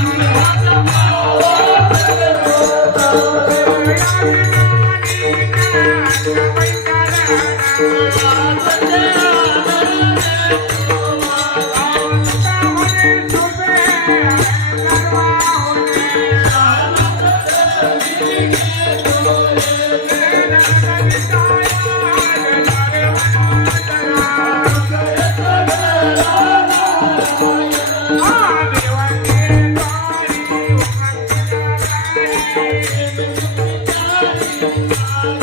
Thank you.